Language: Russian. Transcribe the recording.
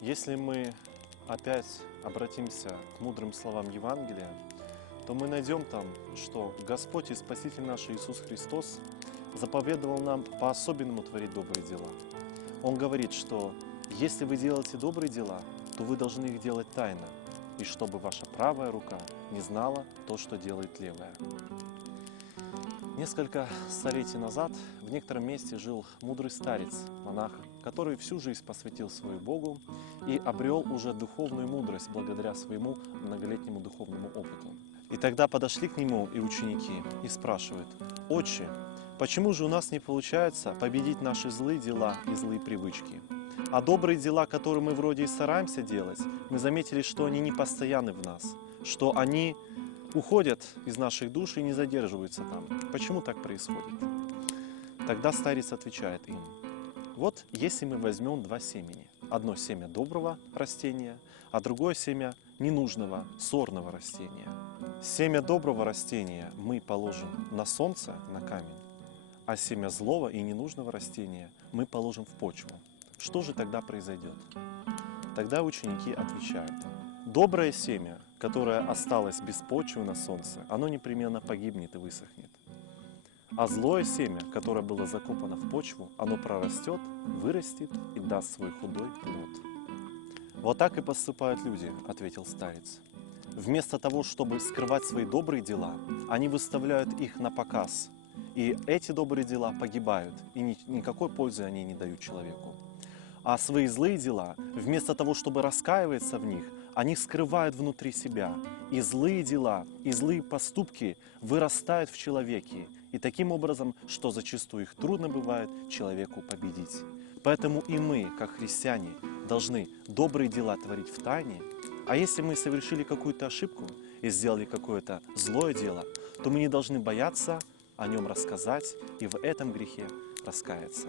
Если мы опять обратимся к мудрым словам Евангелия, то мы найдем там, что Господь и Спаситель наш Иисус Христос заповедовал нам по-особенному творить добрые дела. Он говорит, что если вы делаете добрые дела, то вы должны их делать тайно, и чтобы ваша правая рука не знала то, что делает левая. Несколько столетий назад в некотором месте жил мудрый старец, монах, который всю жизнь посвятил свою Богу и обрел уже духовную мудрость благодаря своему многолетнему духовному опыту. И тогда подошли к нему и ученики и спрашивают: «Отче, почему же у нас не получается победить наши злые дела и злые привычки? А добрые дела, которые мы вроде и стараемся делать, мы заметили, что они не постоянны в нас, что они уходят из наших душ и не задерживаются там. Почему так происходит?» Тогда старец отвечает им: вот если мы возьмем два семени, одно семя доброго растения, а другое семя ненужного, сорного растения. Семя доброго растения мы положим на солнце, на камень, а семя злого и ненужного растения мы положим в почву. Что же тогда произойдет? Тогда ученики отвечают: доброе семя, которое осталось без почвы на солнце, оно непременно погибнет и высохнет. А злое семя, которое было закопано в почву, оно прорастет, вырастет и даст свой худой плод. «Вот так и поступают люди», — ответил старец. «Вместо того, чтобы скрывать свои добрые дела, они выставляют их на показ. И эти добрые дела погибают, и никакой пользы они не дают человеку. А свои злые дела, вместо того, чтобы раскаиваться в них, они скрывают внутри себя. И злые дела, и злые поступки вырастают в человеке. И таким образом, что зачастую их трудно бывает человеку победить. Поэтому и мы, как христиане, должны добрые дела творить в тайне. А если мы совершили какую-то ошибку и сделали какое-то злое дело, то мы не должны бояться о нем рассказать и в этом грехе раскаяться».